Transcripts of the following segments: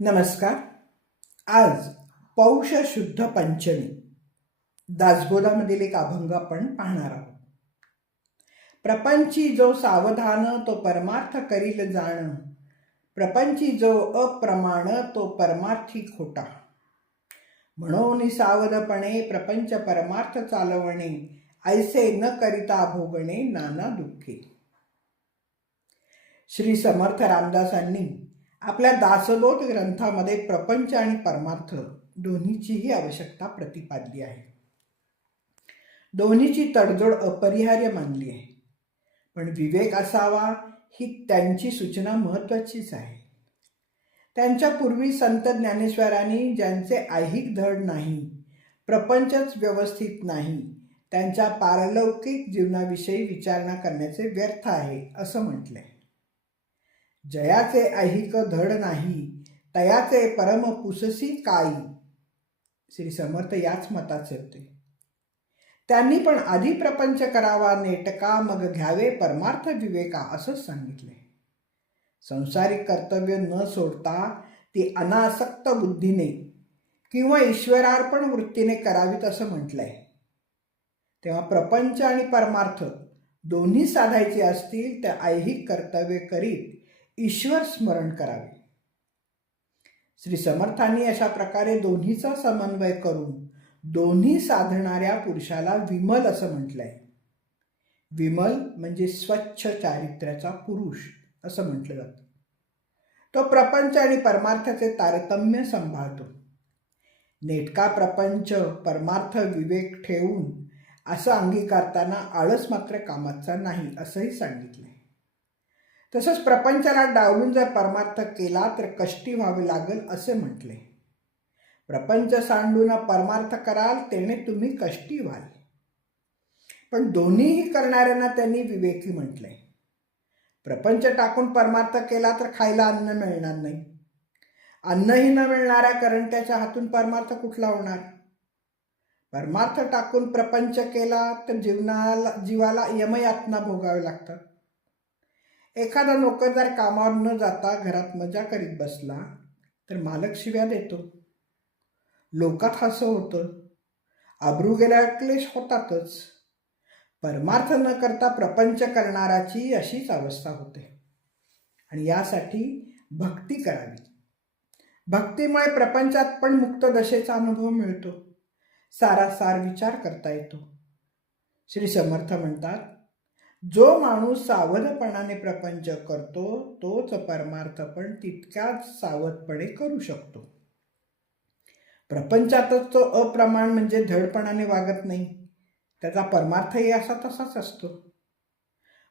नमस्कार. आज पौष शुद्ध पंचमी. दासबोधामधील एक अभंग आपण पाहणार आहोत. प्रपंची जो सावधान तो परमार्थ करील जाण. प्रपंची जो अप्रमाण तो परमार्थी खोटा. म्हणून सावधपणे प्रपंच परमार्थ चालवणे ऐसे न करिता भोगणे नाना दुःखे. श्री समर्थ रामदासांनी आपल्या दासबोध ग्रंथामध्ये प्रपंच आणि परमार्थ दोन्हीचीही आवश्यकता प्रतिपादली आहे. दोन्हीची तडजोड अपरिहार्य मानली आहे. पण विवेक असावा ही त्यांची सूचना महत्त्वाचीच आहे. त्यांच्या पूर्वी संत ज्ञानेश्वरांनी ज्यांचे ऐहिक धड नाही प्रपंचच व्यवस्थित नाही त्यांच्या पारलौकिक जीवनाविषयी विचारणा करण्याचे व्यर्थ आहे असं म्हटलंय. जयाचे ऐहिक धड नाही तयाचे परम पुससी काई. श्री समर्थ याच मताचे होते त्यांनी पण आधी प्रपंच करावा नेटका मग घ्यावे परमार्थ विवेका असंच सांगितले. संसारिक कर्तव्य न सोडता ती अनासक्त बुद्धीने किंवा ईश्वरार्पण वृत्तीने करावीत असं म्हटलंय. तेव्हा प्रपंच आणि परमार्थ दोन्ही साधायचे असतील तर ऐहिक कर्तव्य करीत ईश्वर स्मरण करावे. श्री समर्थांनी अशा प्रकारे दोन्हीचा समन्वय करून दोन्ही साधणाऱ्या पुरुषाला विमल असं म्हटलंय. विमल म्हणजे स्वच्छ चारित्र्याचा पुरुष असं म्हटलं जातं. तो प्रपंच आणि परमार्थाचे तारतम्य सांभाळतो. नेटका प्रपंच परमार्थ विवेक ठेवून असं अंगीकारताना आळस मात्र कामाचा नाही असंही सांगितलंय. तसंच प्रपंचाला डावलून जर परमार्थ केला तर कष्टी व्हावे लागेल असे म्हटले. प्रपंच सांडून परमार्थ कराल तेने तुम्ही कष्टी व्हाल. पण दोन्हीही करणाऱ्यांना त्यांनी विवेकी म्हटले. प्रपंच टाकून परमार्थ केला तर खायला अन्न मिळणार नाही. अन्नही न मिळणाऱ्या करंट्याच्या हातून परमार्थ कुठला होणार? परमार्थ टाकून प्रपंच केला तर जीवनाला जीवाला यमयातना भोगावे लागतात. एखादा नोकर जर कामावर न जाता घरात मजा करीत बसला तर मालक शिव्या देतो. लोकात हसं होतं. आबरू गेल्या क्लेश होतातच. परमार्थ न करता प्रपंच करणाराची अशीच अवस्था होते. आणि यासाठी भक्ती करावी. भक्तीमुळे प्रपंचात पण मुक्त दशेचा अनुभव मिळतो. सारासार विचार करता येतो. श्री समर्थ म्हणतात जो माणूस सावधपणाने प्रपंच करतो तोच परमार्थ पण तितक्याच सावधपणे करू शकतो. प्रपंचातच तो अप्रमाण म्हणजे धडपणाने वागत नाही. त्याचा परमार्थही असा तसाच असतो.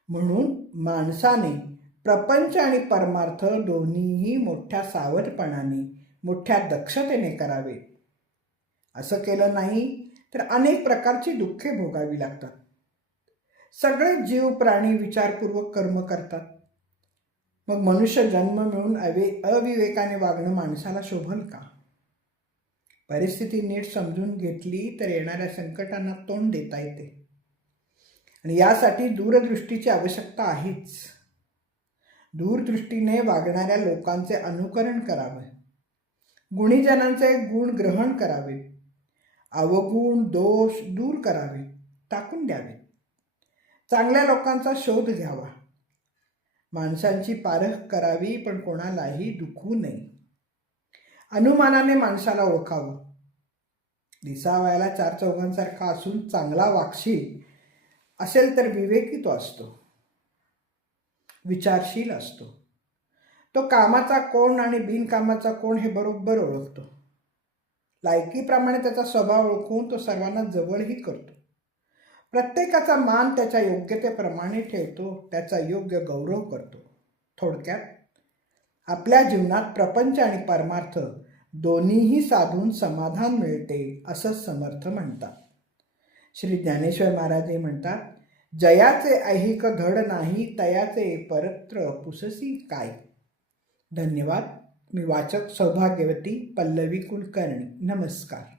म्हणून माणसाने प्रपंच आणि परमार्थ दोन्हीही मोठ्या सावधपणाने मोठ्या दक्षतेने करावे. असं केलं नाही तर अनेक प्रकारची दुःखे भोगावी लागतात. सगळे जीव प्राणी विचारपूर्वक कर्म करतात. मग मनुष्य जन्म मिळून अवे अविवेकाने वागणं माणसाला शोभल का? परिस्थिती नीट समजून घेतली तर येणाऱ्या संकटांना तोंड देता येते. आणि यासाठी दूरदृष्टीची आवश्यकता आहेच. दूरदृष्टीने वागणाऱ्या लोकांचे अनुकरण करावे. गुणीजनांचे गुण ग्रहण करावे. अवगुण दोष दूर करावे टाकून द्यावे. चांगल्या लोकांचा शोध घ्यावा. माणसांची पारख करावी पण कोणालाही दुखू नये. अनुमानाने माणसाला ओळखावं. दिसावयाला चार चौघांसारखा असून चांगला वागशील असेल तर विवेकी तो असतो. विचारशील असतो. तो कामाचा कोण आणि बिनकामाचा कोण हे बरोबर ओळखतो. लायकीप्रमाणे त्याचा स्वभाव ओळखून तो सर्वांना जवळही करतो. प्रत्येकाचा मान त्याच्या योग्यतेप्रमाणे ठेवतो त्याचा योग्य गौरव करतो. थोडक्यात आपल्या जीवनात प्रपंच आणि परमार्थ दोन्हीही साधून समाधान मिळते असं समर्थ म्हणतात. श्री ज्ञानेश्वर महाराज म्हणतात जयाचे ऐहिक धड नाही तयाचे परत्र पुससी काय? धन्यवाद. मी वाचक सौभाग्यवती पल्लवी कुलकर्णी. नमस्कार.